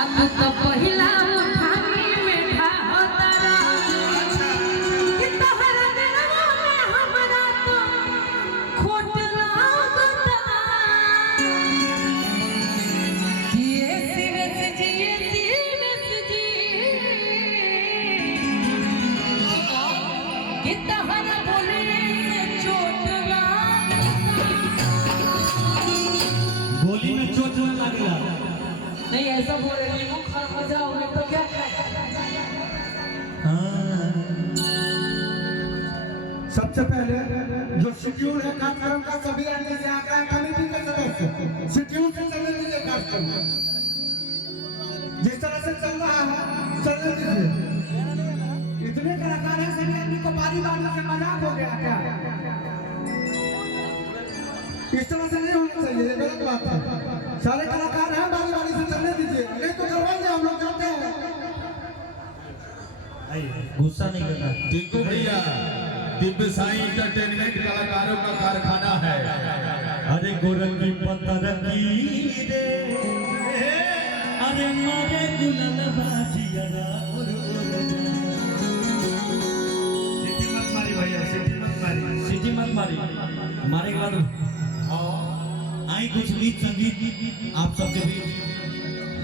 तू तो पहिला उठानी में ठाहतरा कि तोहरा दिलवा में हमरा तो खोट लागता जिए सिरस जिए सिरस जी कि तोहरा बोले से चोट लागता बोली में चोट न लगला। नहीं ऐसा बोले नींबू खा जाओगे तो क्या सबसे पहले जो शेड्यूल है कार्यक्रम का सभी आदमी से आता है कमेटी के सदस्य शेड्यूल से चलने दीजिए कार्यक्रम जिस तरह से चल रहा है चलने दीजिए। इतने कलाकार हैं सभी आदमी को बारी बारी से मजाक हो गया क्या? इस तरह से नहीं होना चाहिए, ये गलत बात है। सारे कलाकार हैं बारी बारी से चलने दीजिए, नहीं तो करवाएंगे हम लोग जाते हैं। गुस्सा नहीं करना। टिंकू भैया दिव्य साई इंटरटेनमेंट कलाकारों का कारखाना है। अरे गोरंगी पत्थर की रे अरे मारे गुलाल बाजिया सिटी मत मारी भैया, सिटी मत मारी, सिटी मत मारी। हमारे बाद आई कुछ गीत संगीत आप सबके बीच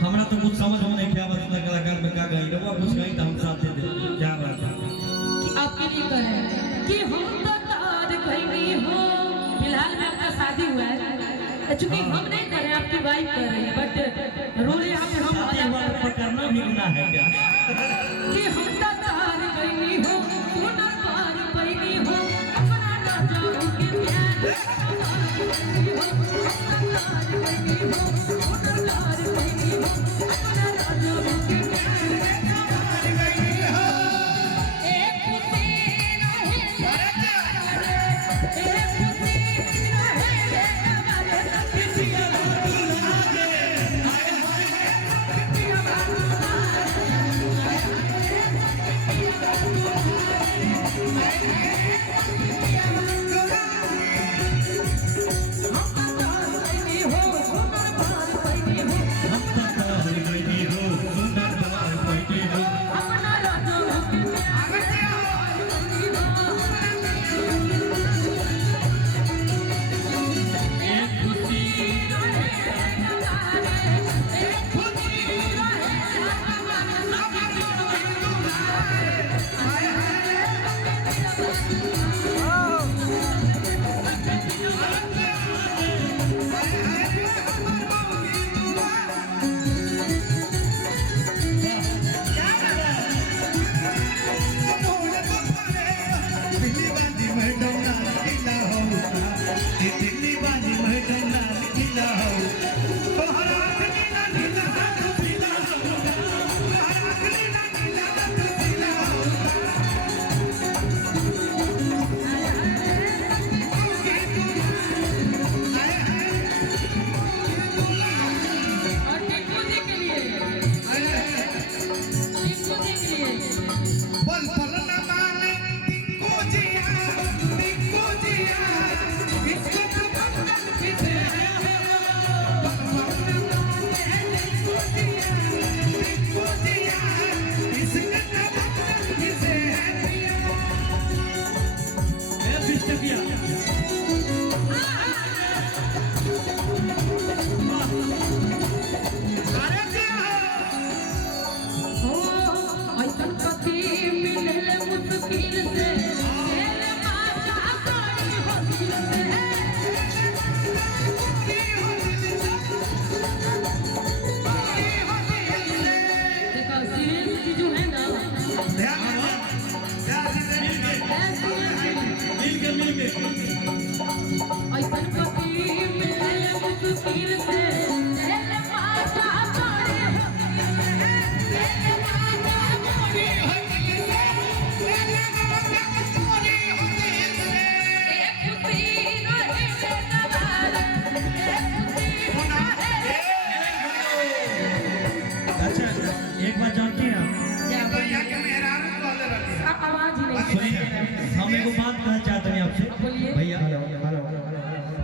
हमरा तो कुछ समझ में नहीं क्या बात है। कलाकार में क्या गाई रहो कुछ गाई तो हम साथ दे दे। क्या बात है कि आपके लिए करें कि हम तो तार कहीं हो। फिलहाल में आपका शादी हुआ है, चूंकि हम नहीं कर रहे आपकी वाइफ कर रही है, बट रोल यहाँ पे हम करना भी गुनाह है क्या? कि हम तो तार कहीं हो सोना पार कहीं हो अपना राजा के प्यार कहीं हो अपना तार कहीं हो सोना तार कहीं हो अपना राजा के प्यार कहीं हो। एक खुशी रहे एक खुशी रहे हमारे किसी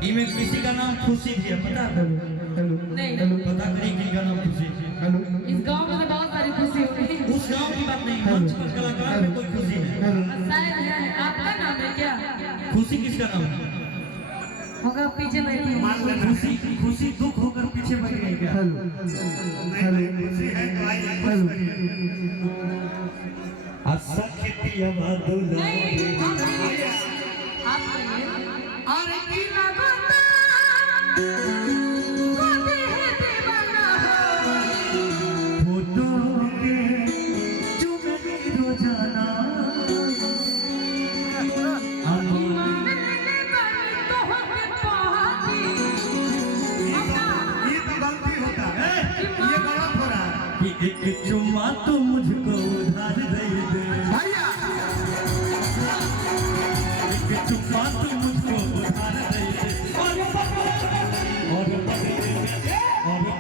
इमें किसी का नाम खुशी भी है, पता है? नहीं पता करिए किसी का नाम खुशी। इसका कलाकार में कोई खुशी है। शायद है। आपका नाम है क्या? खुशी किसका नाम है? होगा पीछे बैठी। खुशी खुशी दुख होकर पीछे बैठ गई क्या? खुशी है तो आइए खुश करिए। अच्छा खेती अबादुल्ला नहीं, आप कहिए। अरे की लगता कोई है दीवाना हो। फोटो के चुमे रोजाना दीवाने बनी तो होके पाती। ये तो गलती होता है, ये गलत हो रहा है। कि एक चुम्मा तो मुझको उधार दे दे भैया एक चुम्मा तो मुझको उधार दे दे और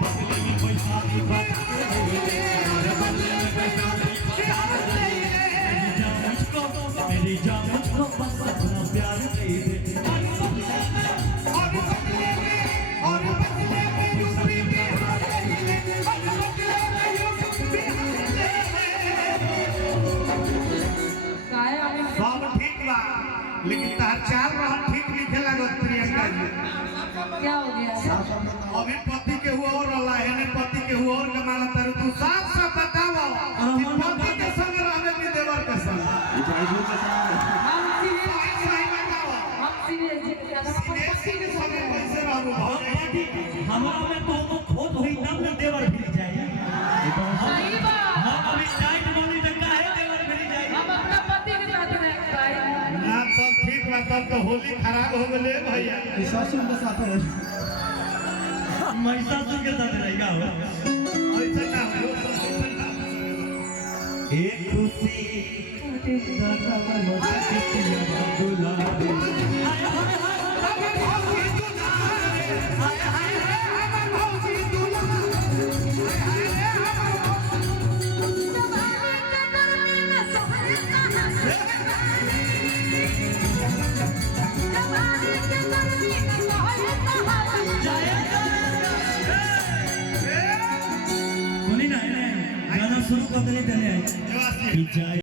बदले में कोई शादी बात और बदले में कोई शादी मेरी जान मुझको बस अपना प्यार दे दे काय हमें सब ठीक बा, लेकिन तार चाल रहन ठीक लिखे लागत प्रियंका जी। क्या हो गया? अभी पति के हुआ और रला है ने पति के हुआ और कमाला तारू तू साफ साफ बताओ कि पति के संग रहबे कि देवर के संग? हम सीरियस सही बताओ, हम सीरियस जी ज्यादा पति के संग कैसे रहबो? हमारा में तो खोद हुई तब न देवर मिल जाए सही बात। हम अभी टाइट बनी तो काहे देवर मिल जाए हम अपना पति के साथ रहते हैं। ना तब ठीक बा, तब तो होली खराब हो गेले भैया। महिषासुर के साथ रहेगा ऐसा ना हो, एक खुशी सुनी ना गाना शुरू कर देने